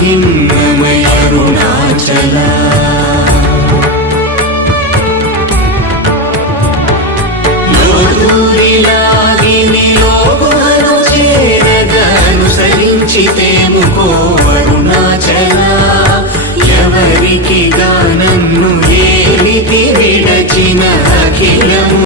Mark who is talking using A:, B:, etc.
A: గుండ్రమ భిన్నమయ అరుణాచల లోదూరిలాగిని లోగుహను చేరగా అరుణాచల ఎవరికి గానన్ను ఏలికి విడచిన అఖిలం